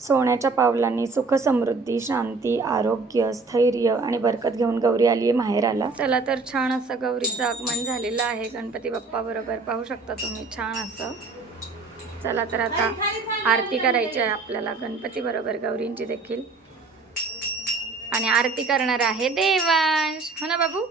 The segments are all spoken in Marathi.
सोन्याच्या पावलांनी सुख समृद्धी शांती आरोग्य स्थैर्य आणि बरकत घेऊन गौरी आली आहे माहेराला चला तर छान असं गौरीचं आगमन झालेलं आहे. गणपती बाप्पा बरोबर पाहू शकता तुम्ही. छान असं. चला तर आता आरती करायची आहे आपल्याला. गणपती बरोबर गौरींची देखील. आणि आरती करणार आहे देवांश. हो ना बाबू?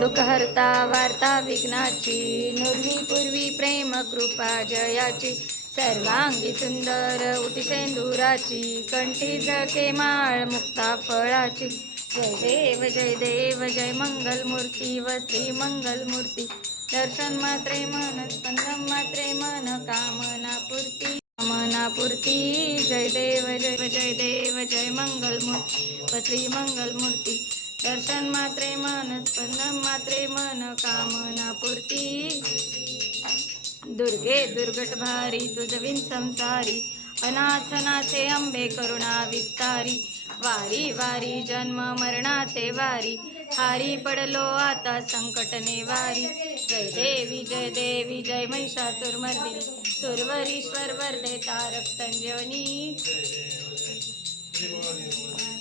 दुःखहर्ता वार्ता विघ्नाची नुर्वी पूर्वी प्रेम कृपा जयाची. सर्वांगी सुंदर उटी सेंदुराची कंठी झके माळ मुक्ता फळाची. जय देव जय देव जय मंगल मूर्ती व श्री मंगल मूर्ती दर्शन मात्रे मन स्पंदन मात्रे मन कामना पूर्ती कामना पूर्ती. जय देव जय जय देव जय मंगल मूर्ती व मंगल मूर्ती दर्शन मात्रे मन स्पंदन मात्रे मन कामना पूर्ती. दुर्गे दुर्गट भारी तुझविन संसारी अनाथनाथे अंबे करुणा विस्तारी वारी वारी जन्म मरणाचे वारी हारी पडलो आता संकट वारी जय देवी जय देवी जय महिषासुरमर्दिनी सुरवरीश्वर वर्धे तारक संजीवनी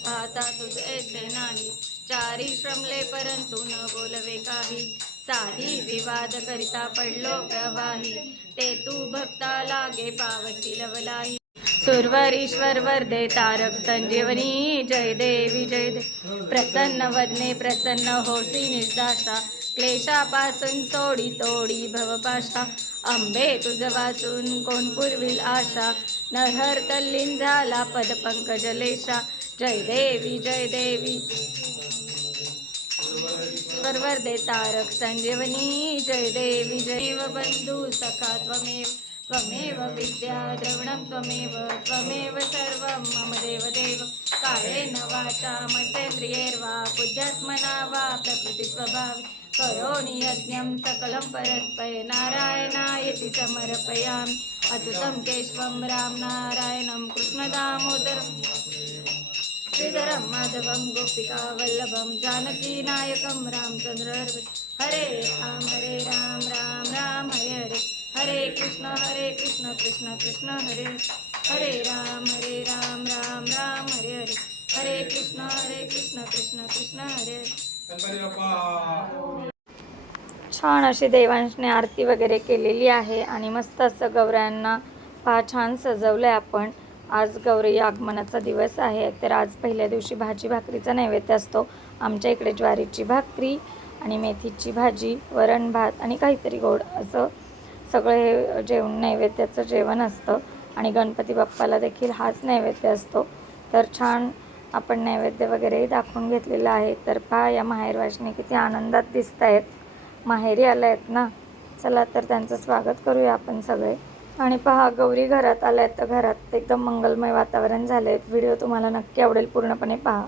आता तुझे येथे नाही चारी श्रमले परंतु न बोलवे काही. साही विवाद करिता पडलो प्रवाही. ते तू भक्ता लागे पावसी लवलाई सुरवरीश्वर वरदे तारक संजीवनी. जय देवी जय दे. प्रसन्न वदने प्रसन्न होसी निर्दाशा क्लेशापासून सोडी तोडी भवपाशा. अंबे तुझ वाचून कोण पुरविल आशा? नहर तल्लीन झाला पद पंकजलेशा जय देवी जय देवी. परवर दे तारक संजीवनी जय देवी जैव बंधू सखा त्वमेव त्वमेव विद्या द्रवणं त्वमेव त्वमेव सर्वं मम देवदेव। देव कायेन वाचा मतेन्द्रियैर्वा बुद्ध्यात्मना वा प्रकृतिस्वभावे करोमि यज्ञं सकलं परस्मै नारायणायति समर्पयामि। अच्युतं केशवं राम नारायणं कृष्णदामोदरम्। श्रीधरं माधवं गोपिका वल्लभं जानकीनायकं रामचंद्र हरे राम हरे राम राम राम हरे हरे। हरे कृष्ण हरे कृष्ण कृष्ण कृष्ण हरे हरे. हरे राम हरे राम राम राम हरे हरे। हरे कृष्ण हरे कृष्ण कृष्ण कृष्ण हरे हरे। छान अशी देवांशने आरती वगैरे केलेली आहे आणि मस्त असं गौऱ्यांना पहा छान सजवलं आहे आपण. आज गौरी आगमनाचा दिवस आहे. तर आज पहिल्या दिवशी भाजी भाकरीचा नैवेद्य असतो. आमच्या इकडे ज्वारीची भाकरी आणि मेथीची भाजी वरण भात आणि काहीतरी गोड असं सगळं हे जेवण नैवेद्याचं जेवण असतं. आणि गणपती बाप्पाला देखील हाच नैवेद्य असतो. तर छान आपण नैवेद्य वगैरेही दाखवून घेतलेलं आहे. तर पहा या माहेरवाशिनी किती आनंदात दिसत आहेत माहेरी आल्या आहेत ना? चला तर त्यांचं स्वागत करूया आपण सगळे. आणि पहा गौरी घरात आल्या आहेत तर घरात एकदम मंगलमय वातावरण झालं आहे व्हिडिओ तुम्हाला नक्की आवडेल पूर्णपणे पहा.